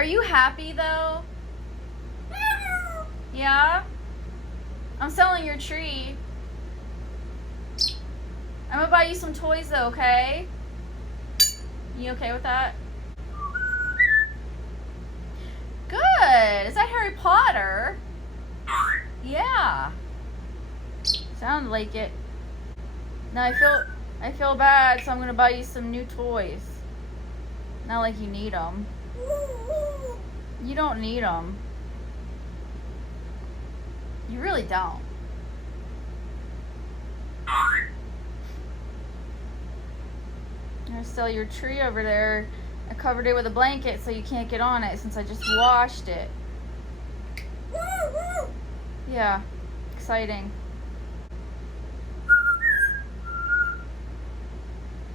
Are you happy though? Yeah? I'm selling your tree. I'm gonna buy you some toys though, okay? You okay with that? Good. Is that Harry Potter? Yeah. Sounded like it. Now I feel bad, so I'm gonna buy you some new toys. Not like you need them. You don't need them. You really don't. I'm gonna sell your tree over there. I covered it with a blanket so you can't get on it since I just washed it. Yeah, exciting.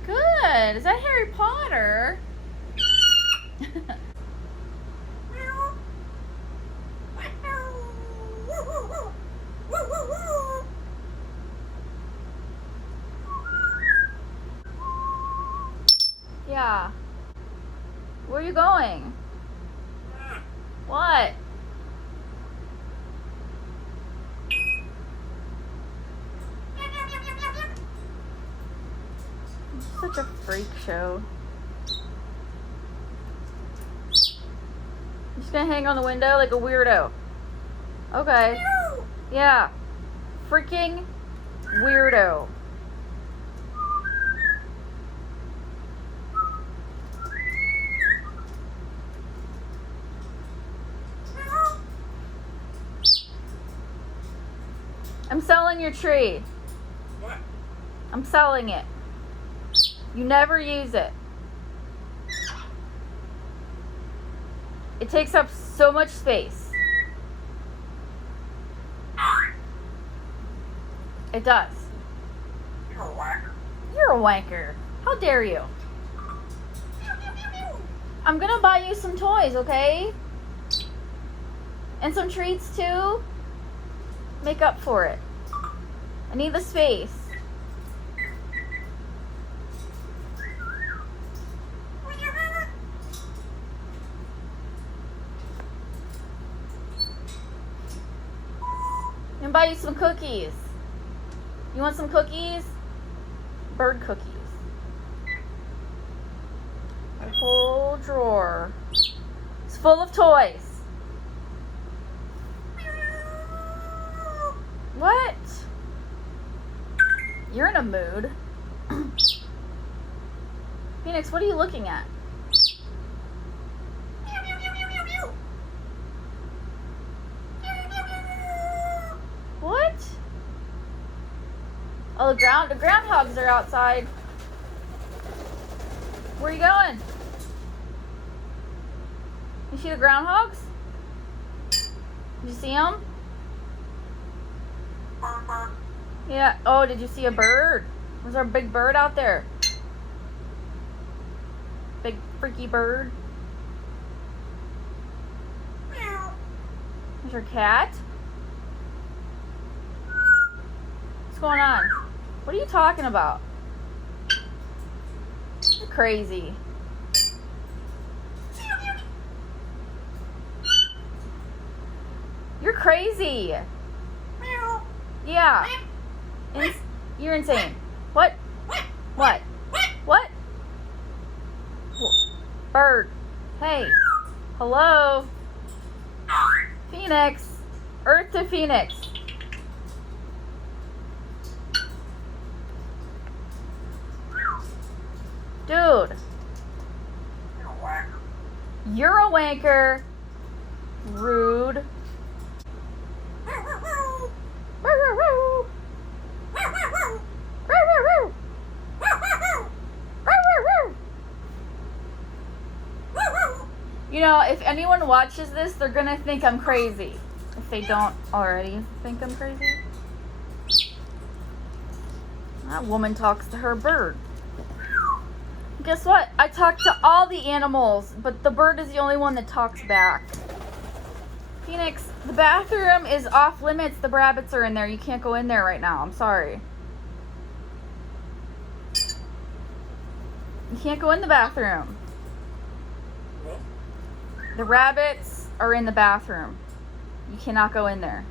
Good. Is that Harry Potter? Yeah. Where are you going? What? Such a freak show. You're just gonna hang on the window like a weirdo. Okay. Yeah. Freaking weirdo. I'm selling your tree. What? I'm selling it. You never use it. It takes up so much space. It does. You're a whacker. You're a wanker. How dare you? I'm gonna buy you some toys, okay? And some treats too. Make up for it. I need the space. And buy you some cookies. You want some cookies? Bird cookies. A whole drawer. It's full of toys. What? You're in a mood. Phoenix, what are you looking at? What? Oh, the groundhogs are outside. Where are you going? You see the groundhogs? Did you see them? Yeah. Oh, did you see a bird? Was there a big bird out there? Big freaky bird. There's your cat. What's going on? What are you talking about? You're crazy. You're crazy. Yeah. You're insane. What? What? What? Bird. Hey. Hello. Phoenix. Earth to Phoenix. Dude. You're a whacker. You're a wanker. Rude. You know, if anyone watches this, they're gonna think I'm crazy. If they don't already think I'm crazy. That woman talks to her bird. Guess what? I talk to all the animals, but the bird is the only one that talks back. Phoenix, the bathroom is off limits. The rabbits are in there. You can't go in there right now. I'm sorry. You can't go in the bathroom. The rabbits are in the bathroom. You cannot go in there.